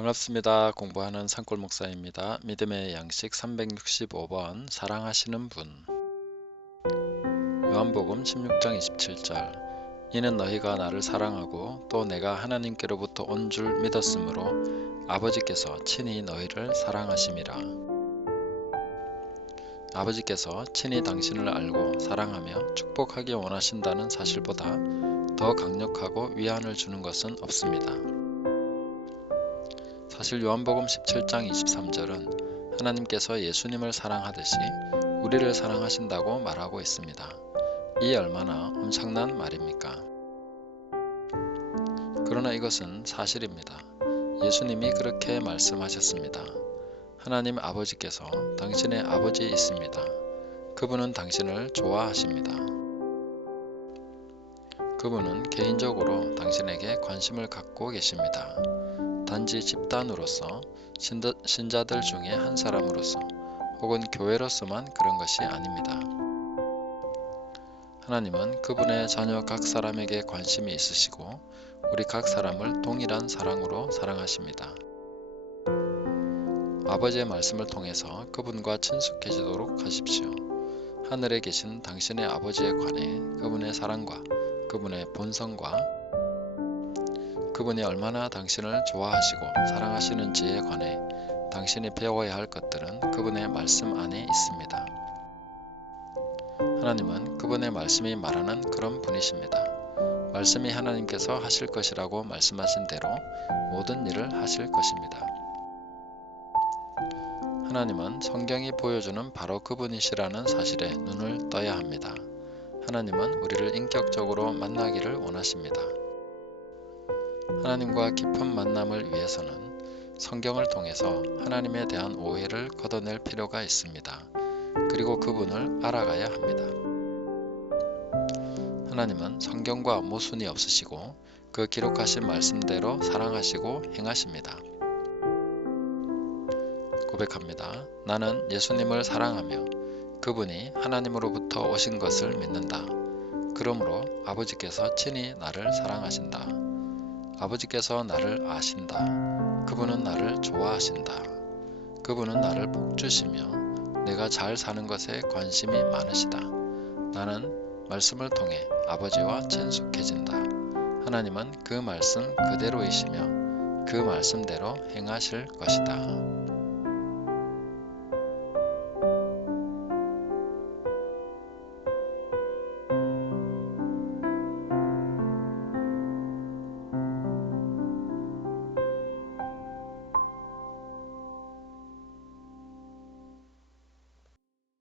반갑습니다. 공부하는 산골 목사입니다. 믿음의 양식 365번 사랑하시는 분 요한복음 16장 27절 이는 너희가 나를 사랑하고 또 내가 하나님께로부터 온 줄 믿었으므로 아버지께서 친히 너희를 사랑하심이라 아버지께서 친히 당신을 알고 사랑하며 축복하기 원하신다는 사실보다 더 강력하고 위안을 주는 것은 없습니다. 사실 요한복음 17장 23절은 하나님께서 예수님을 사랑하듯이 우리를 사랑하신다고 말하고 있습니다. 이 얼마나 엄청난 말입니까? 그러나 이것은 사실입니다. 예수님이 그렇게 말씀하셨습니다. 하나님 아버지께서 당신의 아버지 있습니다. 그분은 당신을 좋아하십니다. 그분은 개인적으로 당신에게 관심을 갖고 계십니다. 단지 집단으로서 신자들 중에 한 사람으로서 혹은 교회로서만 그런 것이 아닙니다. 하나님은 그분의 자녀 각 사람에게 관심이 있으시고 우리 각 사람을 동일한 사랑으로 사랑하십니다. 아버지의 말씀을 통해서 그분과 친숙해지도록 하십시오. 하늘에 계신 당신의 아버지에 관해 그분의 사랑과 그분의 본성과 그분이 얼마나 당신을 좋아하시고 사랑하시는지에 관해 당신이 배워야 할 것들은 그분의 말씀 안에 있습니다. 하나님은 그분의 말씀이 말하는 그런 분이십니다. 말씀이 하나님께서 하실 것이라고 말씀하신 대로 모든 일을 하실 것입니다. 하나님은 성경이 보여주는 바로 그분이시라는 사실에 눈을 떠야 합니다. 하나님은 우리를 인격적으로 만나기를 원하십니다. 하나님과 깊은 만남을 위해서는 성경을 통해서 하나님에 대한 오해를 걷어낼 필요가 있습니다. 그리고 그분을 알아가야 합니다. 하나님은 성경과 모순이 없으시고 그 기록하신 말씀대로 사랑하시고 행하십니다. 고백합니다. 나는 예수님을 사랑하며 그분이 하나님으로부터 오신 것을 믿는다. 그러므로 아버지께서 친히 나를 사랑하신다. 아버지께서 나를 아신다. 그분은 나를 좋아하신다. 그분은 나를 복주시며 내가 잘 사는 것에 관심이 많으시다. 나는 말씀을 통해 아버지와 친숙해진다. 하나님은 그 말씀 그대로이시며 그 말씀대로 행하실 것이다.